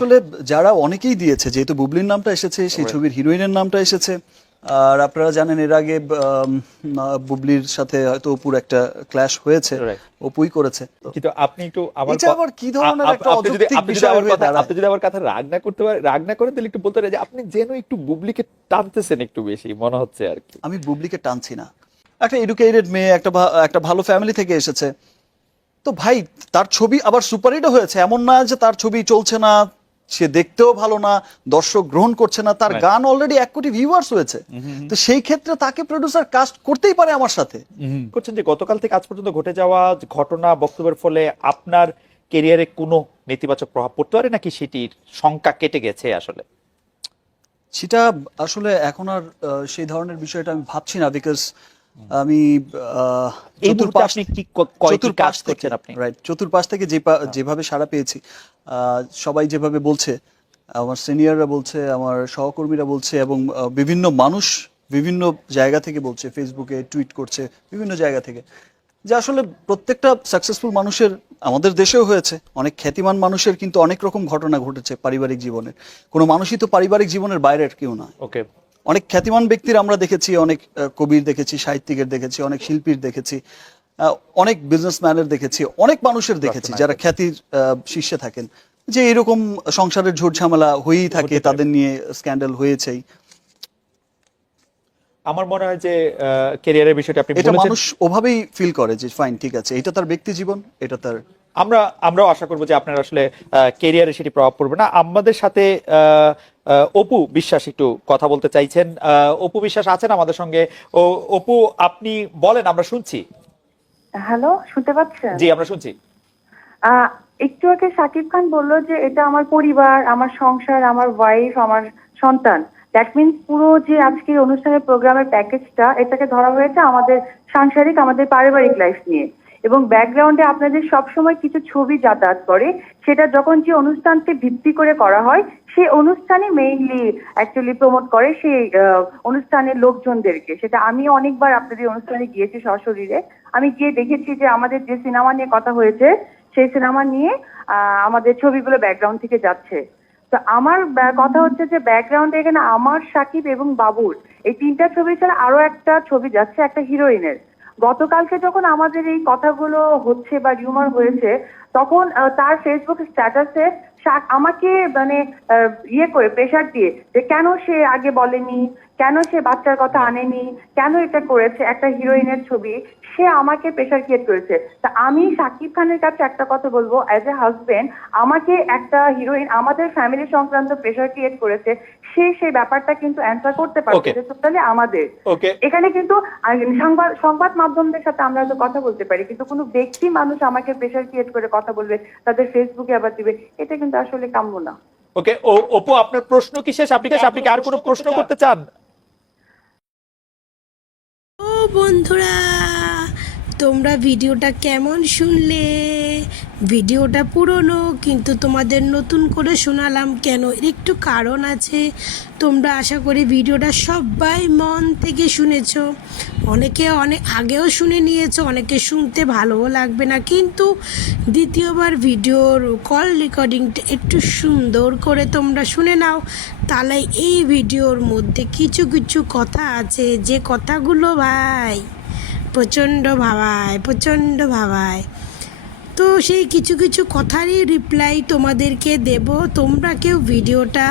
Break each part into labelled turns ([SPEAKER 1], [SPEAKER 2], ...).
[SPEAKER 1] আসলে যারা অনেকেই দিয়েছে যেহেতু বুবলির নামটা এসেছে সেই ছবির হিরোইনের নামটা এসেছে। আর আপনারা জানেন এর আগে বুবলির সাথে হয়তো অপুর একটা ক্ল্যাশ হয়েছে। অপুই করেছে।
[SPEAKER 2] কিন্তু আপনি একটু আমার
[SPEAKER 1] আবার কি ধরনের একটা
[SPEAKER 2] আপনি যদি আপনি যদি আমার কথা আপনি যদি আমার কথা রাগ না করতে পারেন রাগ না করেন তাহলে একটু বলতে পারেন যে আপনি যেন একটু বুবলিকে টানতেছেন একটু বেশি মনে হচ্ছে আর কি।
[SPEAKER 1] আমি বুবলিকে টানছি না। একটা এডুকেটেড মেয়ে একটা একটা ভালো ফ্যামিলি থেকে এসেছে। তো ভাই তার ছবি আবার সুপারহিটও হয়েছে। এমন না যে তার ছবি চলছে না। সে দেখতেও ভালো না দর্শক গ্রহণ করছে না তার গান অলরেডি এক কোটি ভিউয়ার্স হয়েছে। তো সেই ক্ষেত্রে তাকে প্রডিউসার কাস্ট করতেই পারে আমার সাথে।
[SPEAKER 2] করছেন যে গতকাল থেকে আজ পর্যন্ত ঘটে যাওয়া ঘটনা বক্তব্যের ফলে আপনার কেরিয়ারে কোনো নেতিবাচক প্রভাব পড়তে পারে নাকি সেটির সংখ্যা কেটে গেছে আসলে?
[SPEAKER 1] সেটা আসলে এখন আর সেই ধরনের বিষয়টা আমি ভাবছি না বিকজ আমি আহ,
[SPEAKER 2] এই মুহূর্তে
[SPEAKER 1] চতুর্পাশ-
[SPEAKER 2] আপনি কি কয়টি কাজ করছেন আপনি?
[SPEAKER 1] রাইট চতুর্পাশ থেকে যে যেভাবে সাড়া পেয়েছি আহ, সবাই যেভাবে বলছে আমার সিনিয়ররা বলছে আমার সহকর্মীরা বলছে এবং বিভিন্ন মানুষ বিভিন্ন জায়গা থেকে বলছে ফেসবুকে টুইট করছে বিভিন্ন জায়গা থেকে যে আসলে প্রত্যেকটা সাকসেসফুল মানুষের আমাদের দেশেও হয়েছে। অনেক খ্যাতিমান মানুষের কিন্তু অনেক রকম ঘটনা ঘটেছে পারিবারিক জীবনের কোনো মানুষই তো পারিবারিক জীবনের বাইরের কেউ না
[SPEAKER 2] ওকে
[SPEAKER 1] অনেক খ্যাতিমান ব্যক্তির আমরা দেখেছি অনেক কবির দেখেছি সাহিত্যিকের দেখেছি অনেক শিল্পীর দেখেছি অনেক বিজনেসম্যানের দেখেছি অনেক মানুষের দেখেছি যারা খ্যাতির শীর্ষে থাকেন। যে এরকম সংসারের ঝামেলা হয়েই থাকে তাদের নিয়ে স্ক্যান্ডাল হয়েছেই।
[SPEAKER 2] আমার মনে হয় যে কেরিয়ারের বিষয়টা আপনি
[SPEAKER 1] এটা মানুষ ওভাবেই ফিল করে যে ফাইন ঠিক আছে এটা তার ব্যক্তি জীবন এটা তার
[SPEAKER 2] আমরা আমরাও আশা করব যে আপনার আসলে কেরিয়ারে সেটি প্রভাব পড়বে না। আমাদের সাথে অপু বিশ্বাস একটু কথা বলতে চাইছেন। অপু বিশ্বাস আছেন আমাদের সঙ্গে। ও অপু আপনি বলেন আমরা শুনছি।
[SPEAKER 3] হ্যালো শুনতে পাচ্ছেন?
[SPEAKER 2] জি আমরা শুনছি।
[SPEAKER 3] একটু আগে সাকিব খান বলল যে এটা আমার পরিবার আমার সংসার আমার ওয়াইফ আমার সন্তান। দ্যাট মিনস পুরো যে আজকের অনুষ্ঠানের প্রোগ্রামের প্যাকেজটা এটাকে ধরা হয়েছে আমাদের সাংসারিক আমাদের পারিবারিক লাইফ নিয়ে। এবং ব্যাকগ্রাউন্ডে আপনাদের সবসময় কিছু ছবি যাতায়াত করে, সেটা যখন যে অনুষ্ঠানকে ভিত্তি করে করা হয়, সেই অনুষ্ঠানে মেইনলি অ্যাকচুয়ালি প্রমোট করে সেই অনুষ্ঠানের লোকজনদেরকে। সেটা আমি অনেকবার আপনাদের অনুষ্ঠানে গিয়েছি সশরীরে। আমি গিয়ে দেখেছি যে আমাদের যে সিনেমা নিয়ে কথা হয়েছে, সেই সিনেমা নিয়ে আমাদের ছবিগুলো ব্যাকগ্রাউন্ড থেকে যাচ্ছে। তো আমার কথা হচ্ছে যে ব্যাকগ্রাউন্ডে এখানে আমার, সাকিব এবং বাবুর, এই তিনটা ছবি ছাড়া আরও একটা ছবি যাচ্ছে, একটা হিরোইনের গতকালকে যখন আমাদের এই কথাগুলো হচ্ছে বা রিউমার হয়েছে, তখন তার ফেসবুক স্ট্যাটাসে আমাকে মানে ইয়ে করে প্রেশার দিয়ে যে কেন সে আগে বলেনি? কেন সে বাচ্চার কথা আনেনি? কেন এটা করেছে? একটা হিরোইনের ছবি। সে আমাকে প্রেশার ক্রিয়েট করেছে। তা আমি সাকিব খানের কাছে একটা কথা বলব। অ্যাজ এ হাজবেন্ড আমাকে একটা হিরোইন আমাদের ফ্যামিলি সংক্রান্ত প্রেশার ক্রিয়েট করেছে। সে সেই ব্যাপারটা কিন্তু অ্যান্সার করতে পারছে টোটালি আমাদের। এখানে কিন্তু সংবাদ সংবাদ মাধ্যমদের সাথে আমরা হয়তো কথা বলতে পারি কিন্তু কোনো ব্যক্তি মানুষ আমাকে প্রেশার ক্রিয়েট করে কথা বলবে তাদের ফেসবুকে আবার দিবে এটা কিন্তু আসলে কাম্য না।
[SPEAKER 2] ওকে ও অপু আপনার প্রশ্ন কি শেষ? আপনি আপনি আর কোনো প্রশ্ন করতে চান?
[SPEAKER 4] বন্ধুরা তোমরা ভিডিওটা কেমন শুনলে? ভিডিওটা পুরনো, কিন্তু তোমাদের নতুন করে শোনালাম কেন? এর একটু কারণ আছে। তোমরা আশা করি ভিডিওটা সবাই মন থেকে শুনেছ। অনেকে অনেক আগেও শুনে নিয়েছো, অনেকে শুনতে ভালোও লাগবে না, কিন্তু দ্বিতীয়বার ভিডিওর কল রেকর্ডিংটা একটু সুন্দর করে তোমরা শুনে নাও। তাহলে এই ভিডিওর মধ্যে কিছু কিছু কথা আছে। যে কথাগুলো ভাই, প্রচণ্ড ভাবায় প্রচণ্ড ভাবায়। তো সেই কিছু কিছু কথারই রিপ্লাই তোমাদেরকে দেব। তোমরা কেউ ভিডিওটা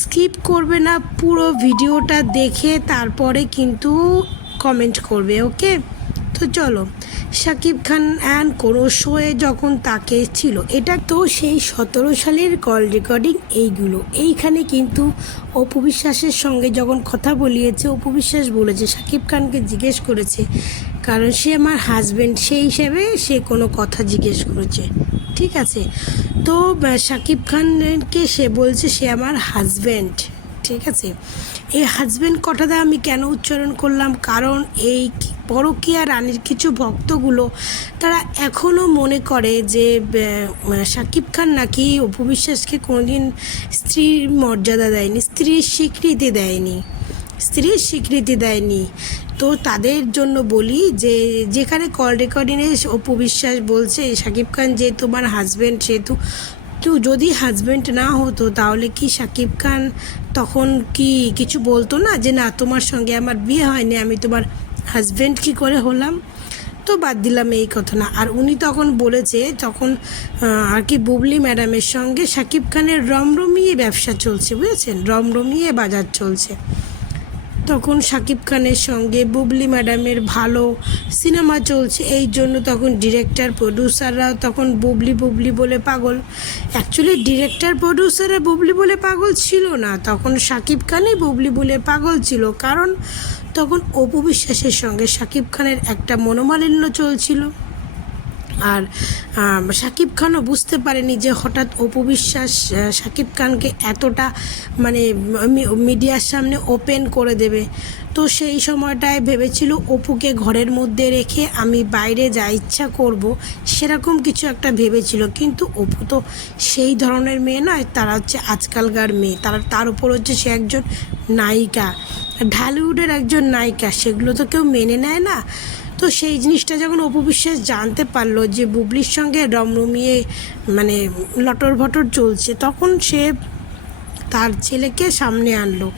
[SPEAKER 4] স্কিপ করবে না, পুরো ভিডিওটা দেখে তারপরে কিন্তু কমেন্ট করবে, ওকে? তো চলো শাকিব খান অ্যান্ড কোনো শোয়ে যখন তাকে ছিল। এটা তো সেই সতেরো সালের কল রেকর্ডিং এইগুলো। এইখানে কিন্তু অপু বিশ্বাসের সঙ্গে যখন কথা বলিয়েছে, অপু বিশ্বাস বলেছে শাকিব খানকে জিজ্ঞেস করেছে কারণ সে আমার হাজব্যান্ড সেই হিসেবে সে কোনো কথা জিজ্ঞেস করেছে। ঠিক আছে? তো শাকিব খানকে সে বলছে সে আমার হাজব্যান্ড ঠিক আছে? এই হাজব্যান্ড কথাটা আমি কেন উচ্চারণ করলাম? কারণ এই পরকীয়া রানীর কিছু ভক্তগুলো, তারা এখনও মনে করে যে শাকিব খান নাকি অপবিশ্বাসকে কোনোদিন স্ত্রীর মর্যাদা দেয়নি, স্ত্রীর স্বীকৃতি দেয়নি। স্ত্রীর স্বীকৃতি দেয়নি। তো তাদের জন্য বলি যে, যেখানে কল রেকর্ডিংয়ে অপু বিশ্বাস বলছে শাকিব খান যে তোমার হাজব্যান্ড সেহেতু তো যদি হাজব্যান্ড না হতো তাহলে কি শাকিব খান তখন কি কিছু বলতো না যে, না, তোমার সঙ্গে আমার বিয়ে হয়নি, আমি তোমার হাজব্যান্ড কি করে হলাম? তো বাদ দিলাম এই কথা না। আর উনি তখন বলেছে, তখন আর কি বুবলি ম্যাডামের সঙ্গে শাকিব খানের রমরমিয়ে ব্যবসা চলছে, বুঝেছেন? রমরমিয়ে বাজার চলছে। তখন শাকিব খানের সঙ্গে বুবলি ম্যাডামের ভালো সিনেমা চলছে, এই জন্য তখন ডিরেক্টর প্রডিউসাররাও তখন বুবলি বুবলি বলে পাগল। অ্যাকচুয়ালি ডিরেক্টর প্রডিউসাররা বুবলি বলে পাগল ছিল না, তখন শাকিব খানই বুবলি বলে পাগল ছিল, কারণ তখন অপু বিশ্বাসের সঙ্গে শাকিব খানের একটা মনোমালিন্য চলছিল। আর শাকিব খানও বুঝতে পারেনি যে হঠাৎ অপু বিশ্বাস শাকিব খানকে এতটা মানে মিডিয়ার সামনে ওপেন করে দেবে। তো সেই সময়টায় ভেবেছিল, অপুকে ঘরের মধ্যে রেখে আমি বাইরে যা ইচ্ছা করব, সেরকম কিছু একটা ভেবেছিল। কিন্তু অপু তো সেই ধরনের মেয়ে নয়, তারা হচ্ছে আজকালকার মেয়ে। তারা, তার উপর হচ্ছে সে একজন নায়িকা। ঢালিউডের একজন নায়িকা, সেগুলো তো কেউ মেনে নেয় না। তো সেই জিনিসটা যখন অপু বিশ্বাস জানতে পারল যে বুবলির সঙ্গে রমরমিয়ে মানে লটর ভটর চলছে, তখন সে তার ছেলেকে সামনে আনলো।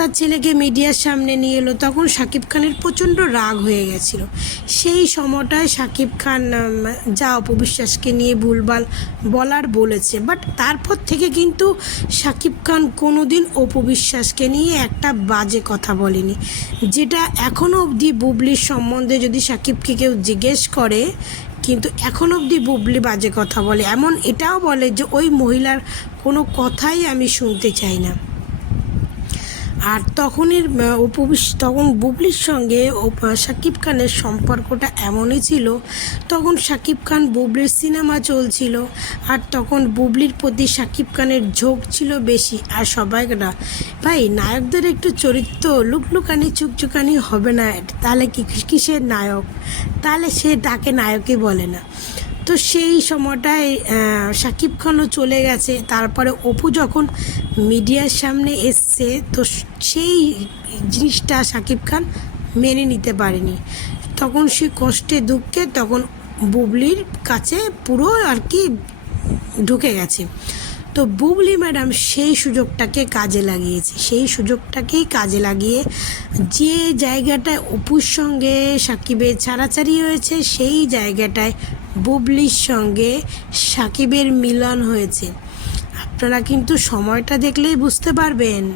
[SPEAKER 4] তার ছেলেকে মিডিয়ার সামনে নিয়ে এলো, তখন শাকিব খানের প্রচণ্ড রাগ হয়ে গেছিল। সেই সময়টায় শাকিব খান যা অপবিশ্বাসকে নিয়ে ভুলভাল বলার বলেছে। বাট তারপর থেকে কিন্তু শাকিব খান কোনো দিন অপবিশ্বাসকে নিয়ে একটা বাজে কথা বলেনি। যেটা এখনও অবধি বুবলির সম্বন্ধে যদি শাকিবকে কেউ জিজ্ঞেস করে, কিন্তু এখন অবধি বুবলি বাজে কথা বলে। এমন এটাও বলে যে, ওই মহিলার কোনো কথাই আমি শুনতে চাই না। আর তখনের উপবিশ, তখন বুবলির সঙ্গে শাকিব খানের সম্পর্কটা এমনই ছিল। তখন শাকিব খান বুবলির সিনেমা চলছিল আর তখন বুবলির প্রতি শাকিব খানের ঝোঁক ছিল বেশি। আর সবাই না ভাই, নায়কদের একটু চরিত্র লুকলুকানি, চুকচুকানি হবে না। তাহলে কি কিসের নায়ক? তাহলে সে তাকে নায়কই বলে না। তো সেই সময়টায় সাকিব খানও চলে গেছে। তারপরে অপু যখন মিডিয়ার সামনে এসছে, তো সেই জিনিসটা সাকিব খান মেনে নিতে পারেনি। তখন সে কষ্টে, দুঃখে তখন বুবলির কাছে পুরো আর কি ঢুকে গেছে। তো বুবলি ম্যাডাম সেই সুযোগটাকে কাজে লাগিয়েছে। সেই সুযোগটাকেই কাজে লাগিয়ে যে জায়গাটায় অপুর সঙ্গে সাকিবের ছাড়াছাড়ি হয়েছে, সেই জায়গাটায় বুবলির সঙ্গে সাকিবের মিলন হয়েছে। আপনারা কিন্তু সময়টা দেখলেই বুঝতে পারবেন।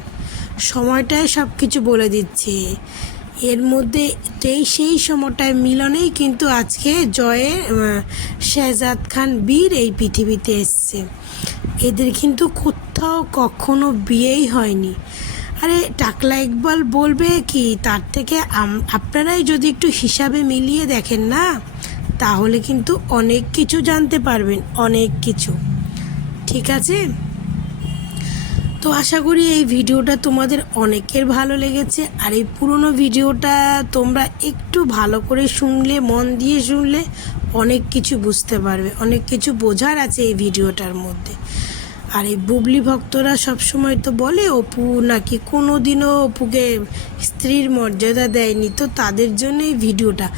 [SPEAKER 4] সময়টাই সব কিছু বলে দিচ্ছে। এর মধ্যে এই সেই সময়টায় মিলনেই কিন্তু আজকে জয়ে শেহজাদ খান বীর এই পৃথিবীতে এসছে। এদের কিন্তু কোথাও কখনো বিয়েই হয়নি। আরে, টাকলা ইকবাল বলবে কি, তার থেকে আপনারাই যদি একটু হিসাবে মিলিয়ে দেখেন না? তাহলে কিন্তু অনেক কিছু জানতে পারবেন, অনেক কিছু। ঠিক আছে? তো আশা করি এই ভিডিওটা তোমাদের অনেকের ভালো লেগেছে, আর এই পুরনো ভিডিওটা তোমরা একটু ভালো করে শুনলে, মন দিয়ে শুনলে অনেক কিছু বুঝতে পারবে, অনেক কিছু বোঝার আছে এই ভিডিওটার মধ্যে। আর এই বুবলি ভক্তরা সবসময় তো বলে, অপু নাকি কোনো দিনও অপুকে স্ত্রীর মর্যাদা দেয়নি। তো তাদের জন্য এই ভিডিওটা।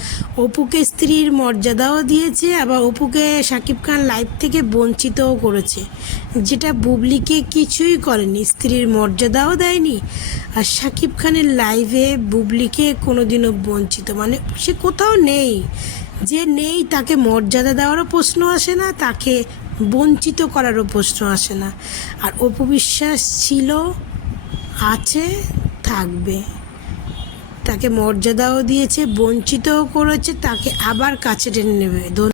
[SPEAKER 4] অপুকে স্ত্রীর মর্যাদাও দিয়েছে, আবার অপুকে শাকিব খান লাইভ থেকে বঞ্চিতও করেছে। যেটা বুবলিকে কিছুই করেনি, স্ত্রীর মর্যাদাও দেয়নি। আর শাকিব খানের লাইভে বুবলিকে কোনোদিনও বঞ্চিত মানে সে কোথাও নেই। যে নেই তাকে মর্যাদা দেওয়ারও প্রশ্ন আসে না, তাকে বঞ্চিত করারও প্রশ্ন আসে না। আর অপবিশ্বাস ছিল, আছে, থাকবে। তাকে মর্যাদাও দিয়েছে, বঞ্চিতও করেছে, তাকে আবার কাছে টেনে নেবে।